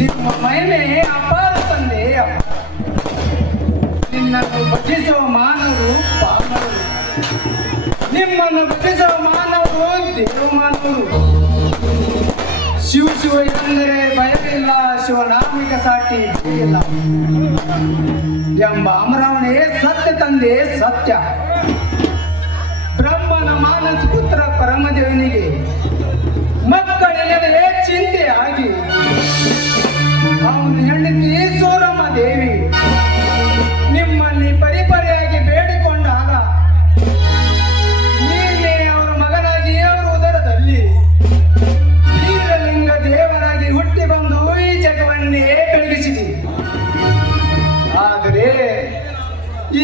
ನಿಮ್ಮ ಮಹಿಮೆ ಅಪಾರ ತಂದೆ. ನಿನ್ನನ್ನು ಭಜಿಸುವ ಮಾನವರು ಪಾಲನರು, ನಿಮ್ಮನ್ನು ಭಜಿಸುವ ಮಾನವರು ದೇವಮಾನವರು. ಶಿವ ಎಂದರೆ ಭಯವಿಲ್ಲ, ಶಿವನಾಮಿಕ ಸಾಟಿ ಇಲ್ಲ ಎಂಬ ಅಮರಾವಣೆ ಸತ್ಯ ತಂದೆ ಸತ್ಯ. ಬ್ರಹ್ಮನ ಮಾನಸ ಪುತ್ರ ಪರಮದೇವನಿಗೆ ಮಕ್ಕಳಿಲ್ಲದೆ ಚಿಂತೆ ಆಗಿ ಅವನು ಹೆಂಡತಿ ಸೂರಮ್ಮ ದೇವಿ ನಿಮ್ಮಲ್ಲಿ ಪರಿಪರಿಯಾಗಿ ಬೇಡಿಕೊಂಡಾಗ ನೀನೇ ಅವರ ಮಗನಾಗಿ ಅವರ ಉದರದಲ್ಲಿ ವೀರಲಿಂಗ ದೇವರಾಗಿ ಹುಟ್ಟಿ ಬಂದು ಈ ಜಗವನ್ನೇ ಬೆಳಗಿಸಿದೆ. ಆದರೆ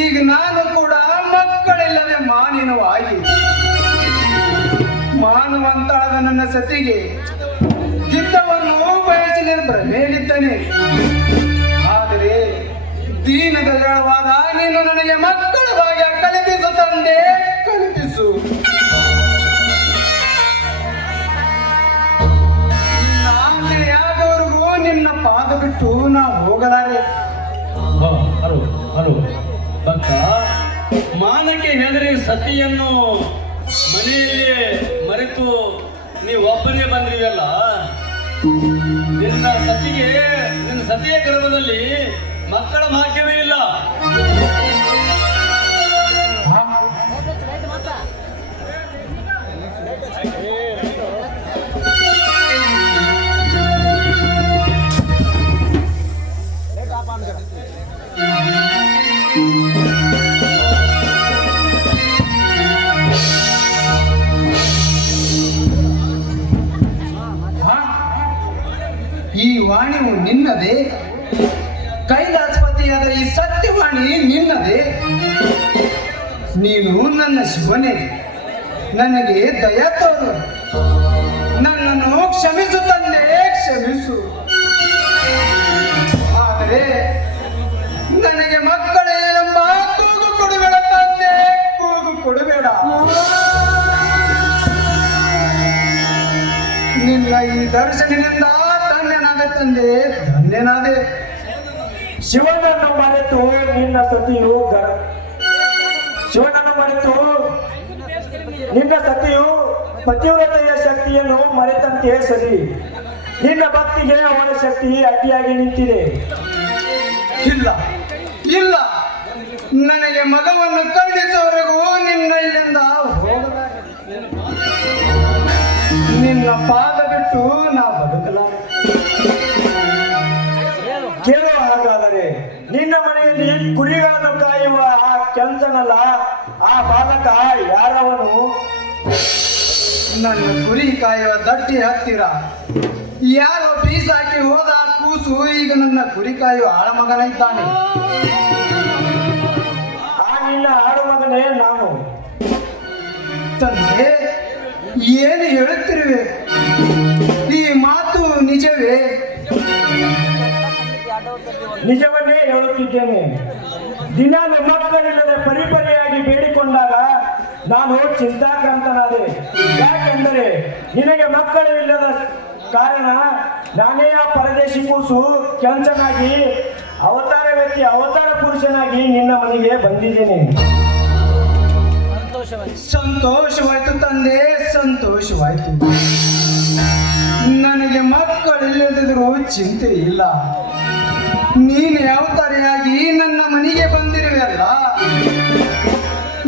ಈಗ ನಾನು ಕೂಡ ಮಕ್ಕಳಿಲ್ಲದೆ ಮಾನಿನವಾಗಿ ಮಾನವಂತಾದ ನನ್ನ ಸತಿಗೆ ಹಿತವನ್ನು ಬಯಸಿ ಭ್ರಮೆಯಲ್ಲಿದ್ದೇನೆ. ಆದರೆ ದೀನದ ಜಳವಾದ ನೀನು ನನಗೆ ಮಕ್ಕಳ ಭಾಗ್ಯ ಕಲ್ಪಿಸು ತಂದೆ, ಕಲ್ಪಿಸು. ನಾನೇ ಯಾದವರೆಗೂ ನಿನ್ನ ಪಾದ ಬಿಟ್ಟು ನಾ ಹೋಗಲಾರೆ. ಹಲೋ ಹಲೋ ಭಕ್ತ, ಮಾನಕ್ಕೆ ಹೆದರಿ ಸತಿಯನ್ನು ಮನೆಯಲ್ಲಿ ಮರೆತು ನೀವು ಒಬ್ಬನೇ ಬಂದ್ರಿವಲ್ಲ. ನಿನ್ನ ಸತಿಯ ಗರ್ಭದಲ್ಲಿ ಮಕ್ಕಳ ಭಾಗ್ಯವೇ ಇಲ್ಲ. ಈ ವಾಣಿಯು ನಿನ್ನದೇ, ಕೈಲಾಸಪತಿಯಾದ ಈ ಸತ್ಯವಾಣಿ ನಿನ್ನದೇ. ನೀನು ನನ್ನ ಶಿವನೇ, ನನಗೆ ದಯ ತೋರು, ನನ್ನನ್ನು ಕ್ಷಮಿಸು ತಂದೆ, ಕ್ಷಮಿಸು. ಆದರೆ ನನಗೆ ಮಕ್ಕಳೇ ಎಂಬ ಕೂಗು ಕೊಡಬೇಡ ತಂದೆ, ಕೂಗು ಕೊಡಬೇಡ. ನಿನ್ನ ಈ ದರ್ಶನದಿಂದ ಧನ್ಯನಾದ ತಂದೆ, ಧನ್ಯನಾದೆ. ಶಿವನನ್ನು ಮರೆತು ನಿನ್ನ ಸತಿಯು ಪತಿವ್ರತೆಯ ಶಕ್ತಿಯನ್ನು ಮರೆತಂತೆ ಸರಿ. ನಿನ್ನ ಭಕ್ತಿಗೆ ಅವನ ಶಕ್ತಿ ಅಡ್ಡಿಯಾಗಿ ನಿಂತಿದೆ. ಇಲ್ಲ ಇಲ್ಲ, ನನಗೆ ಮಗವನ್ನು ಕರುಣಿಸುವವರೆಗೂ ನಿನ್ನ ಇಲ್ಲಿಂದ ಹೋಗಲಾರೆ. ನಿನ್ನ ಪಾದ ಬಿಟ್ಟು ನಾ ಬದುಕಲಾರೆ. ಕೇಳುವ ಹಾಗಾದರೆ ನಿನ್ನ ಮನೆಯಲ್ಲಿ ಕುರಿಗಳನ್ನು ಕಾಯುವ ಆ ಕೆಲಸನಲ್ಲ, ಆ ಬಾಲಕ ಯಾರವನು? ನನ್ನ ಕುರಿ ಕಾಯುವ ದಟ್ಟಿ ಹತ್ತಿರ ಯಾರೋ ಬೀಸಾಕಿ ಹೋದ ಕೂಸು ಈಗ ನನ್ನ ಕುರಿ ಕಾಯುವ ಆಳಮಗನ ಇದ್ದಾನೆ. ಆ ನಿನ್ನ ಆಡುಮಗನೇ ನಾನು. ತಂದೆ, ಏನು ಹೇಳುತ್ತಿರುವೆ? ಈ ಮಾತು ನಿಜವೇ? ನಿಜವನ್ನೇ ಹೇಳುತ್ತಿದ್ದೇನೆ. ದಿನ ಮಕ್ಕಳಿಲ್ಲದೆ ಪರಿಪರಿಯಾಗಿ ಬೇಡಿಕೊಂಡಾಗ ನಾನು ಚಿಂತಾಕ್ರಾಂತನಾದೆ. ಯಾಕೆಂದರೆ ನಿನಗೆ ಮಕ್ಕಳಿಲ್ಲದ ಕಾರಣ ನಾನೇ ಆ ಪರದೇಶಿ ಕೂಸು ಕೆಂಚನಾಗಿ ಅವತಾರ ಪುರುಷನಾಗಿ ನಿನ್ನ ಮನೆಗೆ ಬಂದಿದ್ದೇನೆ. ಸಂತೋಷವಾಯ್ತು ತಂದೆ, ಸಂತೋಷವಾಯ್ತು. ನನಗೆ ಮಕ್ಕಳಿಲ್ಲದಿದ್ರೂ ಚಿಂತೆ ಇಲ್ಲ. ನೀನು ಅವತಾರಿಯಾಗಿ ನನ್ನ ಮನೆಗೆ ಬಂದಿರುವೆಯಲ್ಲ,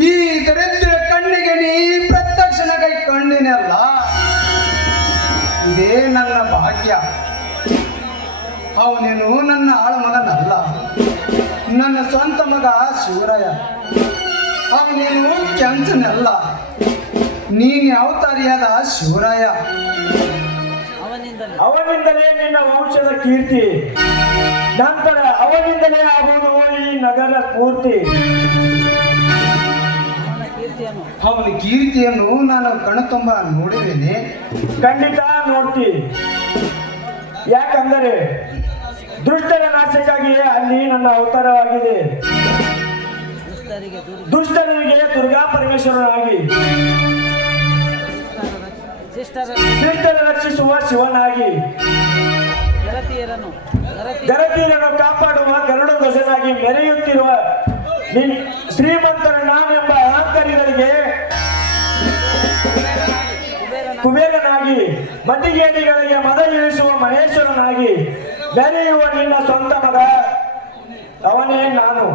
ಈ ದರಿದ್ರ ಕಣ್ಣಿಗೆ ನೀ ಪ್ರತ್ಯಕ್ಷನ ಕೈ ಕಂಡಿನಲ್ಲ, ಇದೇ ನನ್ನ ಭಾಗ್ಯ. ಅವನೇನು ನನ್ನ ಆಳಮಗನಲ್ಲ, ನನ್ನ ಸ್ವಂತ ಮಗ ಶಿವರಾಯ. ಅವನೇನು ಕೆಂಚನಲ್ಲ, ನೀನು ಅವತಾರಿಯಾದ ಶಿವರಾಯ. ಅವನಿಂದಲೇ ನಿನ್ನ ವಂಶದ ಕೀರ್ತಿ, ನಂತರ ಅವನಿಂದಲೇ ಆಗುವುದು ಈ ನಗರ ಸ್ಫೂರ್ತಿ. ಅವನ ಕೀರ್ತಿಯನ್ನು ನಾನು ಕಣ್ತುಂಬ ನೋಡಿದ್ದೇನೆ. ಖಂಡಿತ ನೋಡ್ತಿ. ಯಾಕಂದರೆ ದುಷ್ಟರ ನಾಶಕ್ಕಾಗಿ ಅಲ್ಲಿ ನನ್ನ ಅವತಾರವಾಗಿದೆ. ದುಷ್ಟರಿಗೆ ದುರ್ಗಾ ಪರಮೇಶ್ವರನಾಗಿ ಶಿಷ್ಟರ ರಕ್ಷಿಸುವ ಶಿವನಾಗಿ, ಗರತೀರನ್ನು ಕಾಪಾಡುವ ಗರುಡ ಧ್ವಜನಾಗಿ ಮೆರೆಯುತ್ತಿರುವ ಶ್ರೀಮಂತರ ನಾನೆಂಬ ಅಹಂಕಾರಿಗಳಿಗೆ ಕುಬೇರನಾಗಿ, ಮತಿಗೇಡಿಗಳಿಗೆ ಮದ ಇಳಿಸುವ ಮಹೇಶ್ವರನಾಗಿ ಮೆರೆಯುವ ನಿನ್ನ ಸ್ವಂತ ಮಗ ಅವನೇ ನಾನು.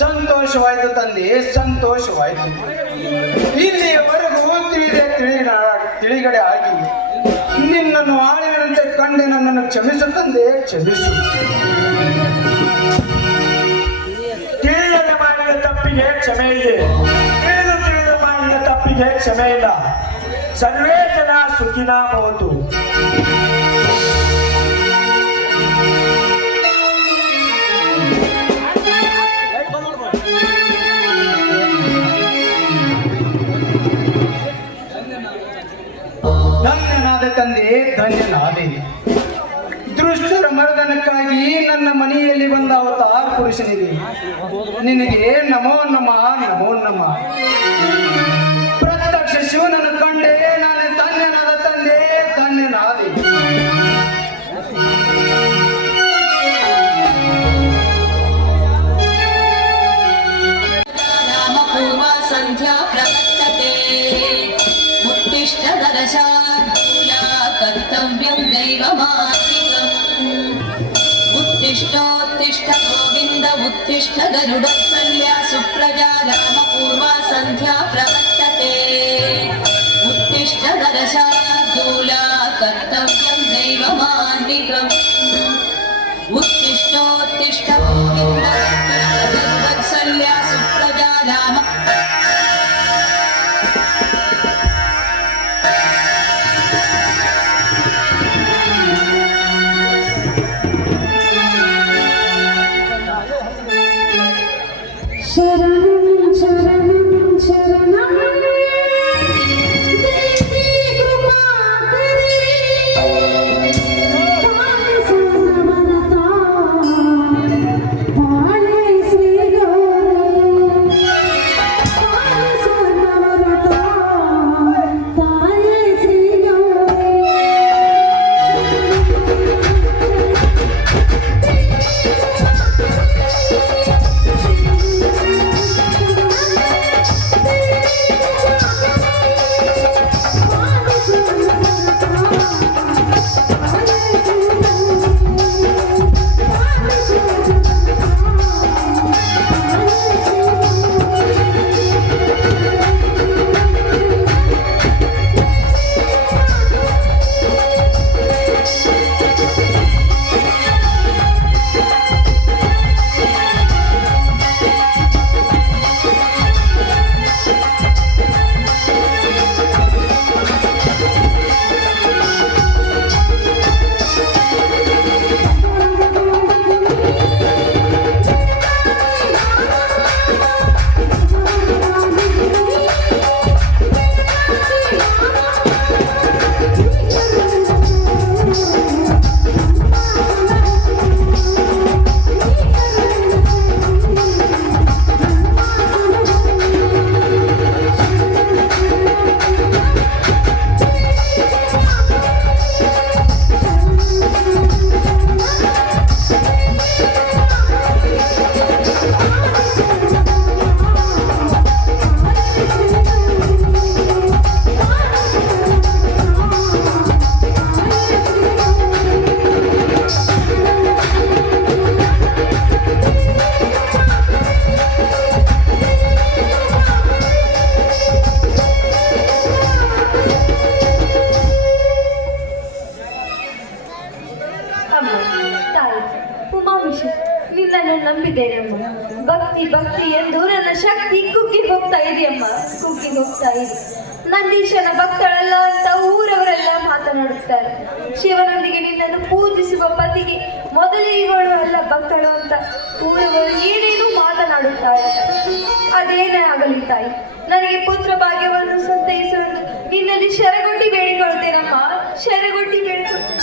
ಸಂತೋಷವಾಯ್ತು ತಂದೆ, ಸಂತೋಷವಾಯ್ತು. ಇಲ್ಲಿಯವರೆಗೂ ತಿಳಿಗಡೆ ಆಗಿ ನಿನ್ನನ್ನು ಆಳಿನಂತೆ ಕಂಡೆ ನನ್ನನ್ನು ಕ್ಷಮಿಸು ತಂದೆ, ಕ್ಷಮಿಸು. ತಿಳಿಯದೆ ಮಾಡಿದ ತಪ್ಪಿಗೆ ಕ್ಷಮೆ ಇದೆ, ತಿಳಿದು ಮಾಡಿದ ತಪ್ಪಿಗೆ ಕ್ಷಮೆ ಇಲ್ಲ. ಸರ್ವೇ ಜನ ಸುಖಿನಾ ಭವಂತು. ಧನ್ಯನಾದ ತಂದೆ, ಧನ್ಯನಾದೆ. ದುಷ್ಟರ ಮರ್ದನಕ್ಕಾಗಿ ನನ್ನ ಮನೆಯಲ್ಲಿ ಬಂದ ಅವತಾರ ಪುರುಷನಿಗೆ ನಿನಗೆ ನಮೋ ನಮ, ನಮೋ ನಮ. ಪ್ರತ್ಯಕ್ಷ ಶಿವನನ್ನು ಕಂಡೇ ನಾನು ಧನ್ಯನಾದ ತಂದೆ, ಧನ್ಯನಾದೆ. ಸಂಧ್ಯಾ ಪ್ರವರ್ತತೆ ಉತ್ತಿಷ್ಠ ದರ್ಶಾನ್ಯ ಕರ್ತವ್ಯಂ ದೈವಮಾತ್ಮಿಕಂ. ಉತ್ತಿಷ್ಠೋತ್ತಿಷ್ಠ ಗೋವಿಂದ ಉತ್ತಿಷ್ಠ ಗರುಡೋತ್ಸಲ್ಯ ಸುಪ್ರಜಾ ರಾಮಪೂರ್ವ ಸಂಧ್ಯಾ ಪ್ರವರ್ತತೆ ಉತ್ತಿಷ್ಠ ದರ್ಶಾರ್ದೂಲ ಕರ್ತವ್ಯಂ ದೈವಮಾನ್ವಿಕಂ. ಉತ್ತಿಷ್ಠೋತ್ತಿಷ್ಠ ಗೋವಿಂದ ಉತ್ತಿಷ್ಠ ಗರುಡೋತ್ಸಲ್ಯ ಸುಪ್ರಜಾ ರಾಮ शरणं शरणं शरणं देवी कृपा करे पाले सोनवनता पाले श्री गौरी पाले सोनवनता पाले श्री गौरी ನಿನ್ನನ್ನು ನಂಬಿದ್ದೇನೆಮ್ಮ. ಭಕ್ತಿ ಭಕ್ತಿ ಎಂದು ನನ್ನ ಶಕ್ತಿ ಕುಗ್ಗಿ ಹೋಗ್ತಾ ಇದೆಯಮ್ಮ, ಕುಗ್ಗಿ ಹೋಗ್ತಾ ಇದೆ. ನಂದೀಶನ ಭಕ್ತಳಲ್ಲ ಅಂತ ಊರವರೆಲ್ಲ ಮಾತನಾಡುತ್ತಾರೆ. ಶಿವನೊಂದಿಗೆ ನಿನ್ನನ್ನು ಪೂಜಿಸುವ ಪತಿಗೆ ಮೊದಲೇ ಇವಳು ಅಲ್ಲ ಭಕ್ತಳು ಅಂತ ಊರವರು ಏನೇನು ಮಾತನಾಡುತ್ತಾರೆ. ಅದೇನೇ ಆಗಲಿ ತಾಯಿ, ನನಗೆ ಪುತ್ರ ಭಾಗ್ಯವನ್ನು ಸಂತೈಸುವುದು ನಿನ್ನಲ್ಲಿ ಶರಗೊಟ್ಟಿ ಬೇಡಿಕೊಳ್ತೇನಮ್ಮ, ಶರಗೊಟ್ಟಿ ಬೇಡಿಕೊಳ್ತೇನೆ.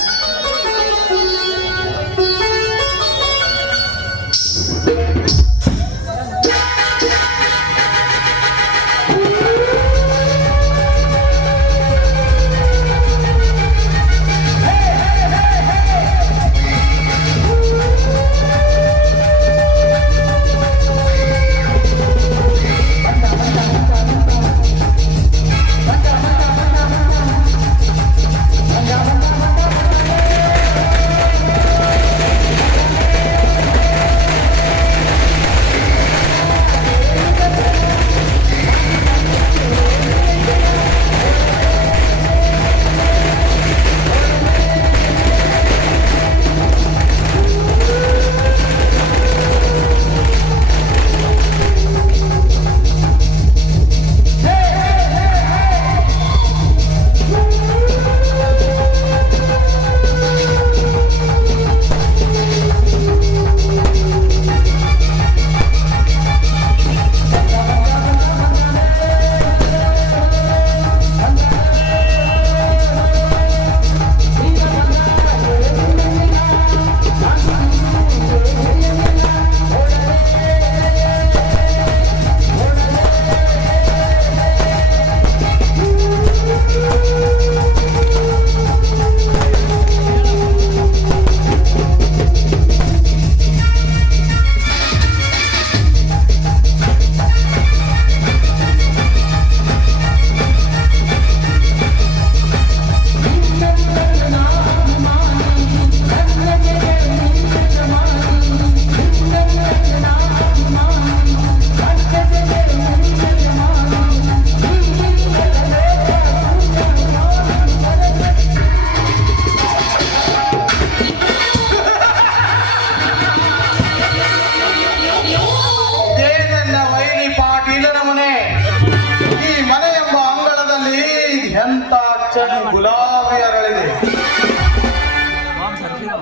ಎಂತ ಚೆಂಡು ಗುಲಾಬಿ ಅರಳಿದೆ.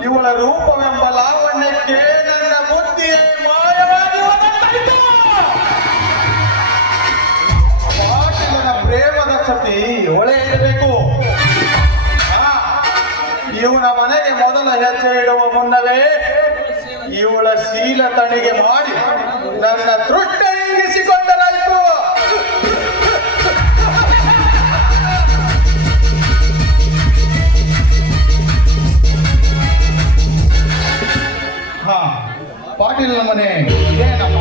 ಇವಳ ರೂಪವೆಂಬ ಲಾವಣ್ಯಕ್ಕೆ ನನ್ನ ಬುದ್ಧಿಯೇ ಮಾಯವಾಗಿ ಹೋದಂತಾಯಿತು. ಪಾಟೀಲನ ಪ್ರೇಮದ ಸತಿ ಇವಳೇ ಇರಬೇಕು. ಇವನ ಮನೆಗೆ ಮೊದಲ ಹೆಜ್ಜೆ ಇಡುವ ಮುನ್ನವೇ ಇವಳ ಶೀಲ ತಣಿಗೆ ಮಾಡಿ ನನ್ನ ತೃಷ್ಟ ಇಂಗಿಸಿಕೊಂಡರಾಯ್ತು. ಹಾ, ಪಾಟೀಲ್ನ ಮನೆ ಇದೇನಮ್ಮ?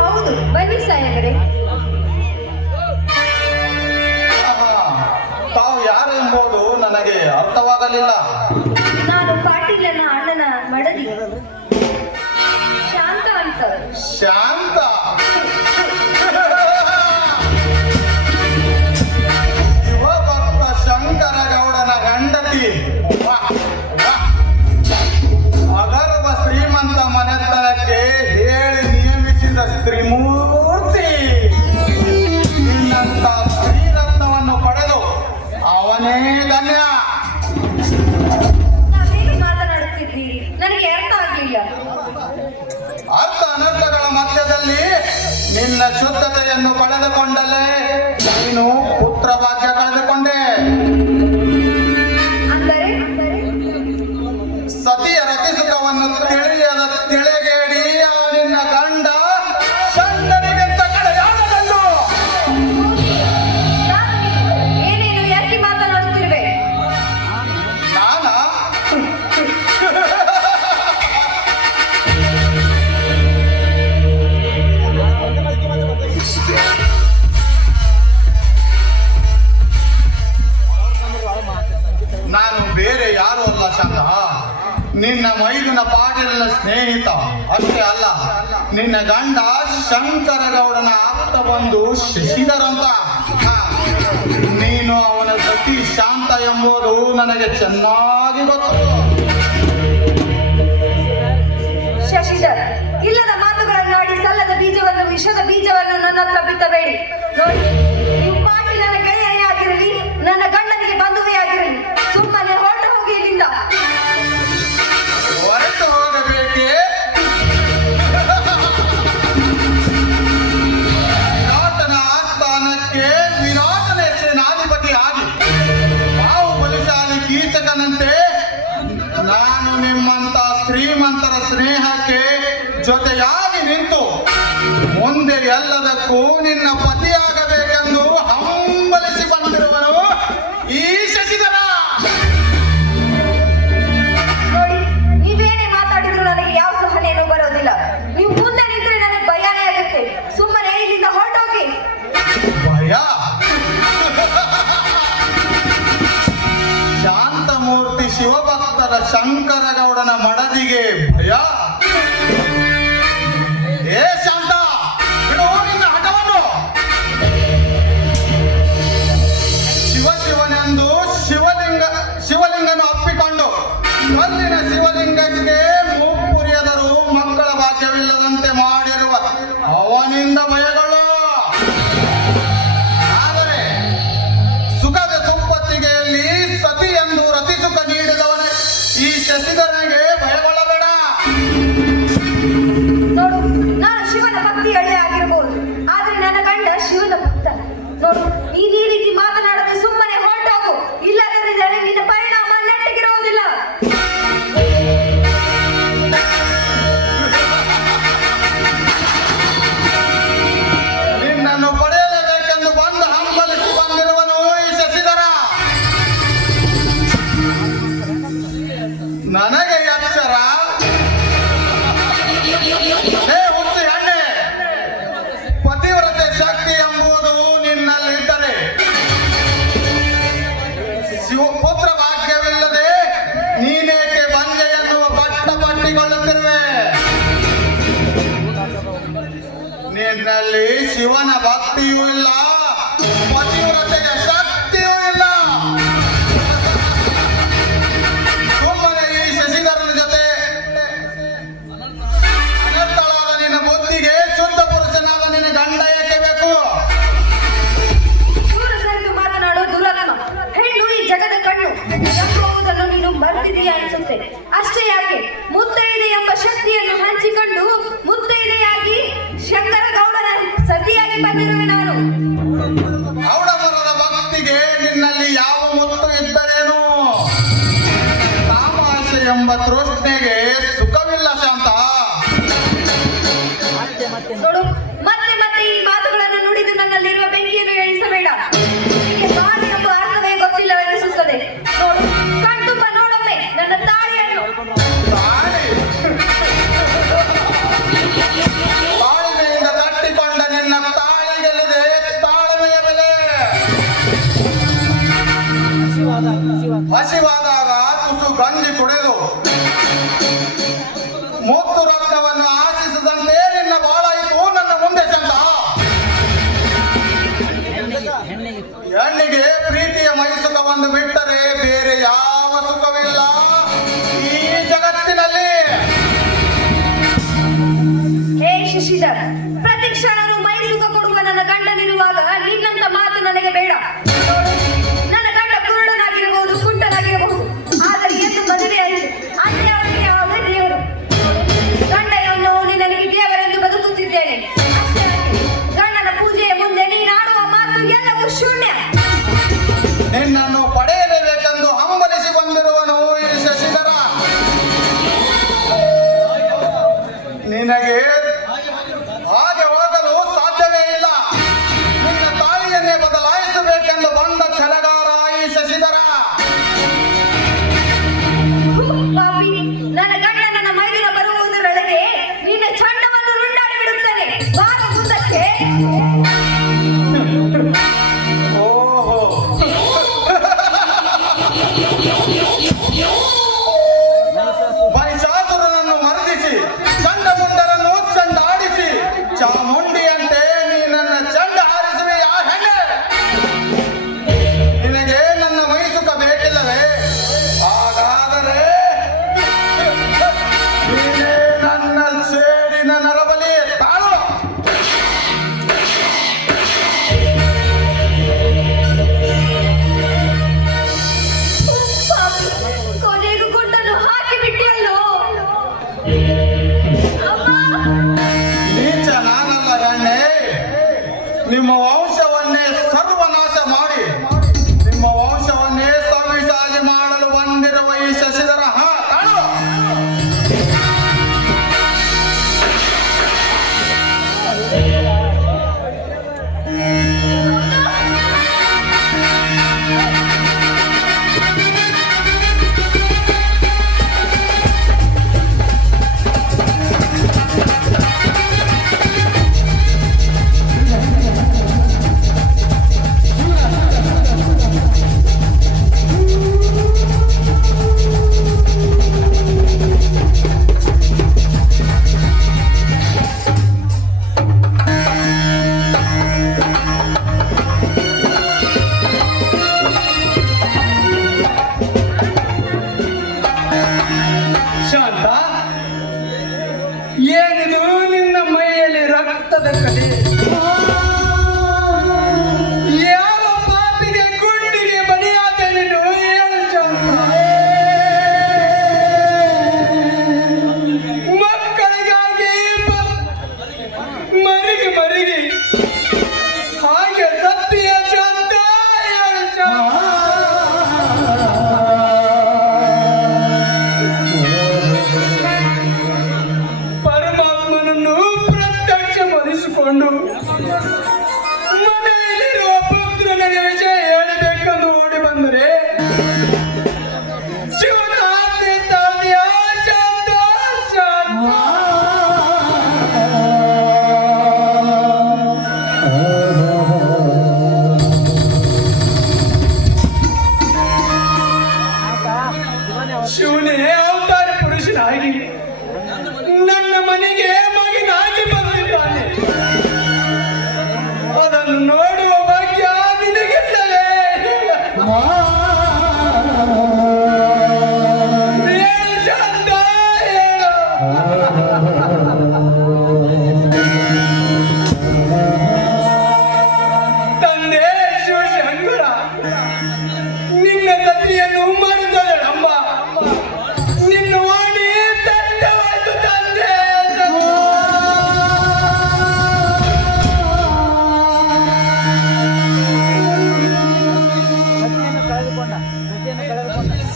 ಹೌದು, ಬನ್ನಿ ಸಾಹೇಬರೇ. ತಾವು ಯಾರು ಎಂಬುದು ನನಗೆ ಅರ್ಥವಾಗಲಿಲ್ಲ. ನಾನು ಪಾಟೀಲನ ಅಣ್ಣನ ಮಡದಿ ಶಾಂತ ಅಂತ. ಶಾಂತ? ಶಿವಭಕ್ತ ಶಂಕರ ಗೌಡನ ಗಂಡತಿ. ವಾಹ್, ವಾಹ್. ಅಗರ್ಭ ಶ್ರೀಮಂತ ಮನೆತನಕ್ಕೆ ಹೇಳಿ ನಿಯಮಿಸಿದ ಸ್ತ್ರೀಮೂರ್ತಿ. ನಿನ್ನಂತ ಶ್ರೀರತ್ನವನ್ನು ಪಡೆದು ಅವನೇ ಧನ್ಯ. ನಾವೇನು ಮಾತನಾಡುತ್ತಿದ್ದೀರಿ? ನನಗೆ ಅರ್ಥ ಆಗಲಿಲ್ಲ. ಅರ್ಥ ಅನರ್ಥಗಳ ಮಧ್ಯದಲ್ಲಿ ನಿನ್ನ ಶುದ್ಧತೆಯನ್ನು ಕಳೆದುಕೊಂಡಲೇ ನೀನು ಪುತ್ರ ಭಾಗ್ಯ ಕಳೆದುಕೊಂಡೆ. ಅಂದರೆ ಸತಿಯ ರತಿಸುಖವನ್ನು ತಿಳಿಯದ ತಿಳಿಗೇಡಿ ಆ ನಿನ್ನ ಗಂಡ ಶಂಕರಿಗಿಂತ ಕಡೆಯಾಗದನ್ನು. ಏನೇನು ಯಾಕೆ ಮಾತನಾಡುತ್ತಿರುವೆ? ನಾನ ನಾನು ಬೇರೆ ಯಾರು ಅಲ್ಲ ಶಾಂತ. ನಿನ್ನ ಮೈದುನ ಪಾಟೀಲನ ಸ್ನೇಹಿತ ಅಷ್ಟೇ ಅಲ್ಲ, ನಿನ್ನ ಗಂಡ ಶಂಕರಗೌಡನ ಆಪ್ತ ಬಂಧು ಶಶಿಧರ್ ಅಂತ. ಹಾ, ನೀನು ಅವನ ಸತಿ ಶಾಂತ ಎಂಬುದು ನನಗೆ ಚೆನ್ನಾಗಿ ಗೊತ್ತು. ಶಶಿಧರ್, ಇಲ್ಲದ ಮಾತುಗಳನ್ನಾಡಿ ಸಲ್ಲದ ಬೀಜವನ್ನು, ವಿಷದ ಬೀಜವನ್ನು ನನ್ನ ಹತ್ರ ಬಿತ್ತಬೇಡಿ. ನೋಡಿ, ನೀವು ಪಾಟೀಲನ ಗೆಳೆಯನೇ ಆಗಿರಲಿ, ನನ್ನ ಗಂಡನಿಗೆ ಬಂಧುವೇ ಆಗಿರಲಿ, ಸುಮ್ಮನೆ ಹೊರಟು ಹೋಗಿ ಇಲ್ಲಿಂದ. ಹೊರಟು ಹೋಗಬೇಕೆ? ವಿರಾಟನ ಆಸ್ಥಾನಕ್ಕೆ ವಿರಾಟನೇ ಸೇನಾಧಿಪತಿ ಆಗಿ ಬಾಹುಬಲಿಶಾಲಿ ಕೀಚಕನಂತೆ ನಾನು ನಿಮ್ಮಂತ ಶ್ರೀಮಂತರ ಸ್ನೇಹಕ್ಕೆ ಜೊತೆಯಾಗಿ ನಿಂತು ಮುಂದೆ ಎಲ್ಲದಕ್ಕೂ ನಿನ್ನ ಪತಿಯಾಗಬೇಕೆಂದು ಹಂಬಲಿಸಿ ಬಂದಿರುವನು ಈ ಶಶಿಧರ. ನೋಡಿ, ನೀವೇನೇ ಮಾತಾಡಿದ್ರು ನನಗೆ ಯಾವ ಸಹನೆಯನ್ನು ಬರೋದಿಲ್ಲ. ನೀವು ಮುಂದೆ ನಿಂತರೆ ನನಗೆ ಭಯನೇ ಆಗುತ್ತೆ. ಸುಮ್ಮನೆ ಇಲ್ಲಿಂದ ಹೊರಟೋಗಿ. ಭಯ? ಶಾಂತಮೂರ್ತಿ ಶಿವಭಕ್ತರ ಶಂಕರಗೌಡನ ಮಡದಿಗೆ ಭಯ? ಏ ಶಾಂತ, ಬಿಡು ನಿನ್ನ ಹಠವನ್ನು. ಶಿವನೆಂದು ಶಿವಲಿಂಗನು ಅಪ್ಪಿಕೊಂಡು ಕಲ್ಲಿನ ಶಿವಲಿಂಗಕ್ಕೆ ಮೂಪುರಿಯದರು ಮಕ್ಕಳ ಭಾಗ್ಯವಿಲ್ಲದಂತೆ ಮಾಡಿರುವ ಅವನಿಂದ ಭಯಗಳು. ಆದರೆ ಸುಖದ ಸಂಪತ್ತಿಗೆಯಲ್ಲಿ ಸತಿ ಎಂದು ರತಿಸುಖ ನೀಡಿದವನೇ ಈ ಶಶಿಧರ ನಿನ್ನಲ್ಲಿ ಯಾವ ಮುತ್ತು ಇದ್ದರೇನು ತಾಮಾಶೆ ಎಂಬ ತೃಷ್ಣೆಗೆ ಸುಖವಿಲ್ಲ ಶಾಂತ. ನೋಡು, ಮತ್ತೆ ಮತ್ತೆ ಈ ಮಾತುಗಳನ್ನು ನುಡಿದು ನನ್ನಲ್ಲಿರುವ ಬೆಂಕಿಯನ್ನು ಇಳಿಸಬೇಡ. ನಿನಗೆ ತಾಳಿ ಎಂಬ ಅರ್ಥವೇ ಗೊತ್ತಿಲ್ಲವೆನಿಸುತ್ತದೆ. ನೋಡು, ಕಣ್ತುಂಬ ನೋಡೊಮ್ಮೆ ನನ್ನ ತಾಳಿಯನ್ನು. ತಾಳಿ ತಾಳ್ಮೆಯಿಂದ ತಟ್ಟಿಕೊಂಡ ನಿನ್ನ ತಾಳಿಗೆಲ್ಲಿದೆ ತಾಳ್ಮೆಯ ಬೆಲೆ. ಹಸಿವಾದಾಗ ತುಸು ಗಂಜಿ ಕುಡಿದು ಮುತ್ತು ರತ್ನವನ್ನು ಆಶಿಸದಂತೆ ನಿನ್ನ ಬಾಳಾಯಿತು ನನ್ನ ಮುಂದೆ ಚಂದ. ಹೆಣ್ಣಿಗೆ ಪ್ರೀತಿಯ ಮೈಸುಖವನ್ನು ಬಿಟ್ಟರೆ ಬೇರೆ ಯಾವ ಸುಖವಿಲ್ಲ ಈ ಜಗತ್ತಿನಲ್ಲಿ. ಹೇ ಶಶಿಧರ್, ಪ್ರತಿ ಕ್ಷಣನೂ ಮೈ ಸುಖ ಕೊಡುವ ನನ್ನ ಗಂಡನಿರುವಾಗ ನಿನ್ನಂತ ಮಾತು ನನಗೆ ಬೇಡ. ನೋಡು, ನನ್ನ ಗಂಡ ಕುರುಡನಾಗಿರಬಹುದು, ಕುಂಟನಾಗಿರಬಹುದು, ಆದರೆ ಎಂದು ಮದುವೆ ಆಯಿತು ಅಂತೆ ಅವನಿಗೆ ಅವರೇ ದೇವರು. ನೋಡು, ಗಂಡ ಎನ್ನುವನು ನಿನಗೆ ದೇವರೆಂದು ಬದುಕುತ್ತಿದ್ದೇನೆ ಅಷ್ಟೇ ಅಲ್ಲ. ಗಂಡನ ಪೂಜೆಯ ಮುಂದೆ ನೀನಾಡುವ ಮಾತು ಎಲ್ಲವೂ ಶೂನ್ಯ. ನಿನ್ನನ್ನು ಪಡೆಯಲೇಬೇಕೆಂದು ಹಂಬಲಿಸಿ ಬಂದಿರುವನು ಈ ಶಶಿಧರ. ನಿನಗೆ ಹಾಗೆ ಹೋಗಲು ಸಾಧ್ಯವೇ ಇಲ್ಲ. ನಿನ್ನ ತಾಯಿಯನ್ನೇ ಬದಲಾಯಿಸಬೇಕೆಂದು ಬಂದ ಛಲಗಾರ ಈ ಶಶಿಧರ. ಪಾಪಿ, ನನ್ನ ಗಂಡ ನನ್ನ ಮೈದಿನ ಬರುವುದರೊಳಗೆ ನಿನ್ನ ಚಂಡವನ್ನು ರುಂಡಾಡಿ ಬಿಡುತ್ತೇನೆ. ಬಾರ ಮುಂದಕ್ಕೆ. ಓಹೋ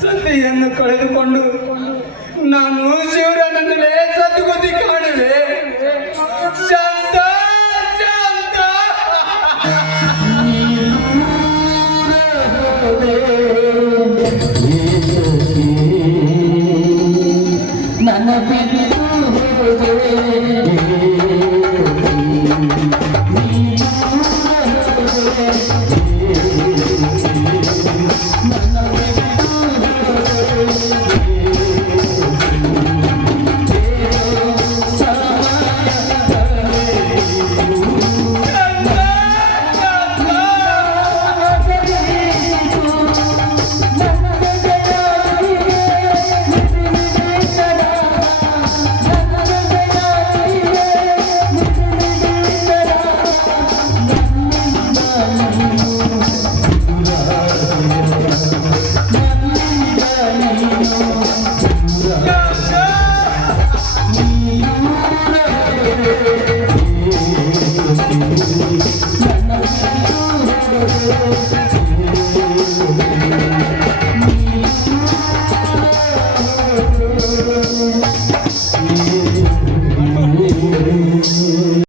ಸತಿಯನ್ನು ಕಳೆದುಕೊಂಡು ನಾನು ಶಿವರನನ್ನೇ ಸದ್ಗತಿ ಕಾಣುವೆ. ಶಾಂತ ಶಾಂತ ನನ್ನ